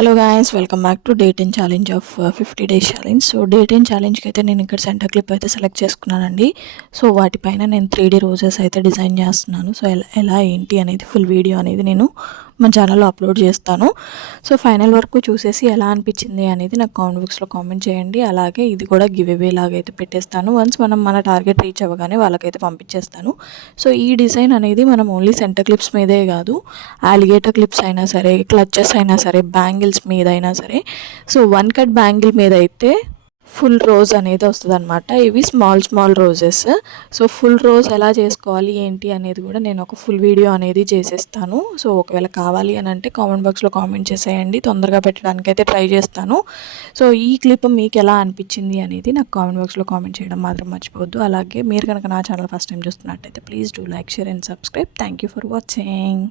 Hello guys, welcome back to day 10 challenge of 50 days challenge. So day 10 ఛాలెంజ్కి అయితే నేను ఇక్కడ centre clip అయితే select చేసుకున్నానండి. సో వాటిపైన నేను 3D రోజెస్ అయితే డిజైన్ చేస్తున్నాను. సో ఎలా ఏంటి అనేది ఫుల్ వీడియో అనేది నేను మన ఛానల్లో అప్లోడ్ చేస్తాను. సో ఫైనల్ వరకు చూసేసి ఎలా అనిపించింది అనేది నాకు కామెంట్ బాక్స్లో కామెంట్ చేయండి. అలాగే ఇది కూడా గివ్ అవే లాగా అయితే పెట్టేస్తాను. వన్స్ మనం మన టార్గెట్ రీచ్ అవ్వగానే వాళ్ళకైతే పంపించేస్తాను. సో ఈ డిజైన్ అనేది మనం ఓన్లీ సెంటర్ క్లిప్స్ మీదే కాదు, అలిగేటర్ క్లిప్స్ అయినా సరే, క్లచెస్ అయినా సరే, బ్యాంగిల్స్ మీద అయినా సరే. సో వన్ కట్ బ్యాంగిల్ మీద అయితే ఫుల్ రోజ్ అనేది వస్తుంది అనమాట. ఇవి small roses. So full rose ఎలా చేసుకోవాలి ఏంటి అనేది కూడా నేను ఒక ఫుల్ వీడియో అనేది చేసేస్తాను. సో ఒకవేళ కావాలి అని అంటే కామెంట్ బాక్స్లో కామెంట్ చేసేయండి, తొందరగా పెట్టడానికి అయితే ట్రై చేస్తాను. సో ఈ క్లిప్ మీకు ఎలా అనిపించింది అనేది నాకు కామెంట్ బాక్స్లో కామెంట్ చేయడం మాత్రం మర్చిపోవద్దు. అలాగే మీరు కనుక నా ఛానల్ ఫస్ట్ టైం చూస్తున్నట్టయితే please do like, share and subscribe. Thank you for watching.